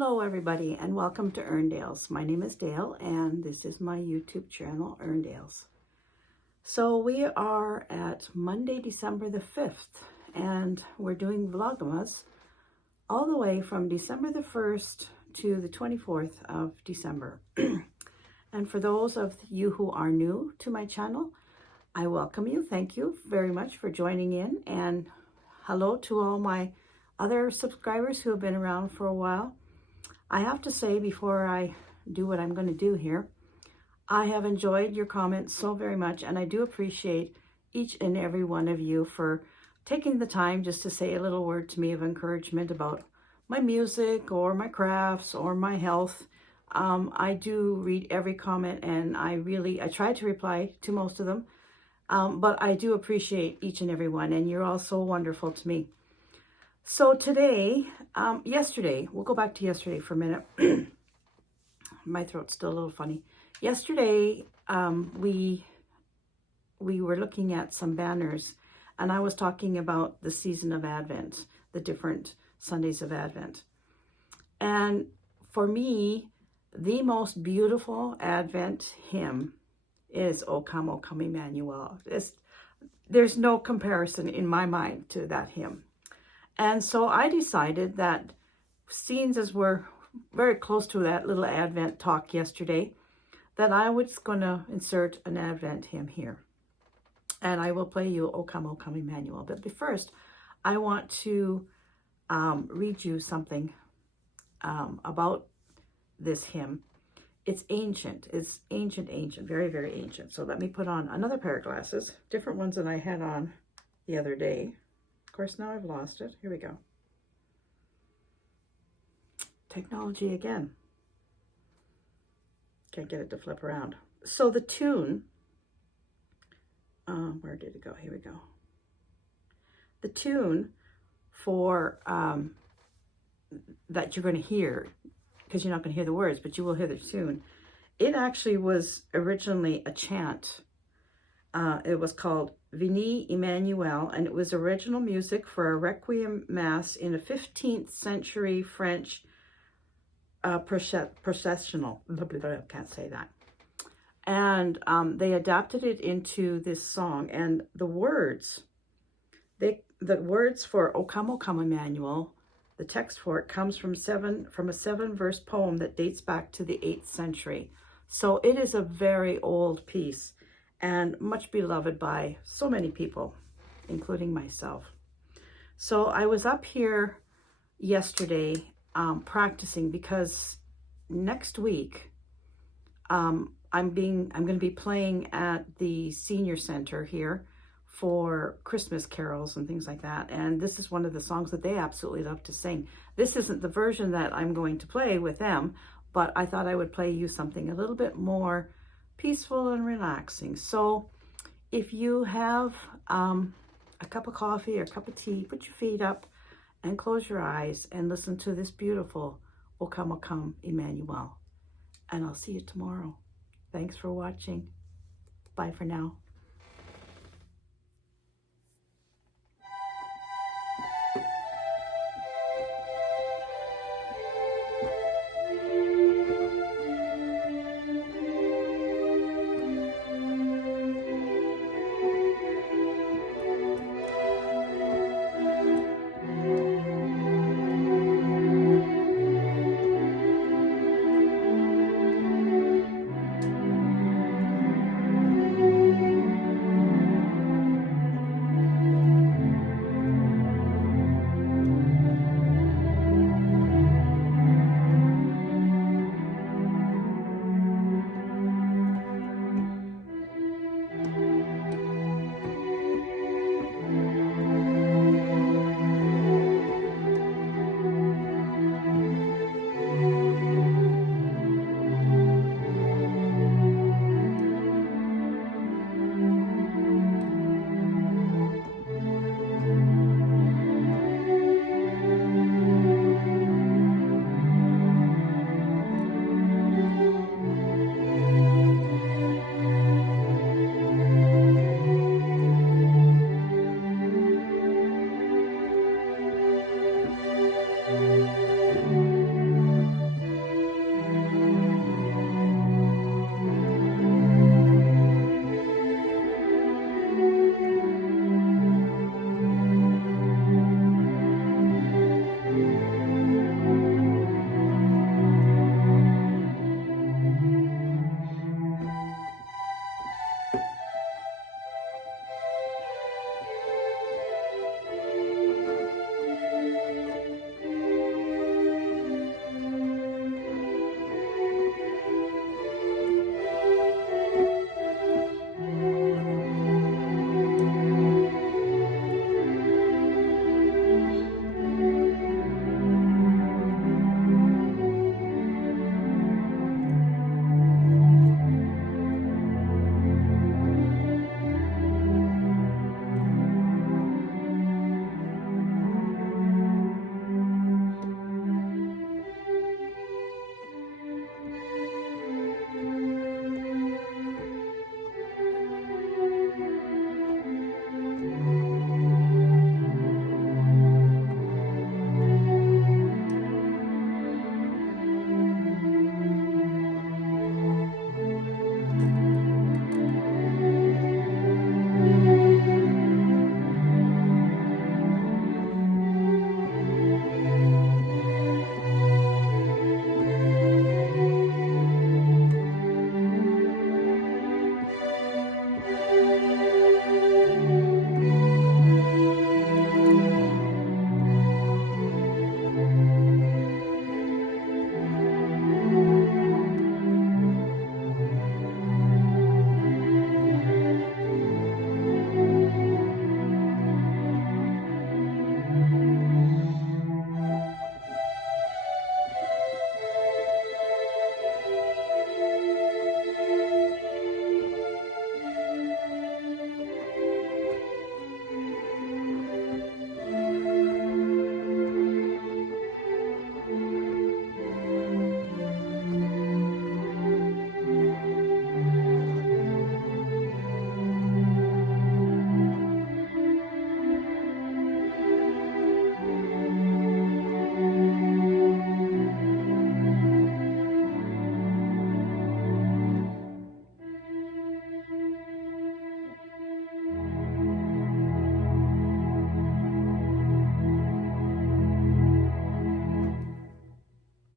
Hello everybody and welcome to Erndales. My name is Dale and this is my YouTube channel, Erndales. So we are at Monday, December the 5th and we're doing Vlogmas all the way from December the 1st to the 24th of December. And for those of you who are new to my channel, I welcome you. Thank you very much for joining in, and hello to all my other subscribers who have been around for a while. I have to say, before I do what I'm going to do here, I have enjoyed your comments so very much, and I do appreciate each and every one of you for taking the time just to say a little word to me of encouragement about my music or my crafts or my health. I do read every comment, and I try to reply to most of them, but I do appreciate each and every one, and you're all so wonderful to me. So today, yesterday, we'll go back to yesterday for a minute. My throat's still a little funny. Yesterday, we were looking at some banners, and I was talking about the season of Advent, the different Sundays of Advent. And for me, the most beautiful Advent hymn is O Come, Emmanuel. There's no comparison in my mind to that hymn. And so I decided that, as we're very close to that little Advent talk yesterday, that I was going to insert an Advent hymn here. And I will play you O Come, Emmanuel. But first, I want to read you something about this hymn. It's ancient. It's ancient, very, very ancient. So let me put on another pair of glasses, different ones than I had on the other day. Of course, now I've lost it. Here we go. Technology again. Can't get it to flip around. So the tune, where did it go? Here we go. The tune for, that you're going to hear, because you're not going to hear the words, but you will hear the tune. It actually was originally a chant. It was called Veni Emmanuel, and it was original music for a requiem mass in a 15th century French processional. Can't say that. And they adapted it into this song, and the words for O Come, Emmanuel, the text for it comes from a 7-verse poem that dates back to the 8th century. So it is a very old piece and much beloved by so many people, including myself. So I was up here yesterday practicing, because next week I'm going to be playing at the senior center here for Christmas carols and things like that. And this is one of the songs that they absolutely love to sing. This isn't the version that I'm going to play with them, but I thought I would play you something a little bit more peaceful and relaxing. So if you have a cup of coffee or a cup of tea, put your feet up and close your eyes and listen to this beautiful O Come, Emmanuel. And I'll see you tomorrow. Thanks for watching. Bye for now.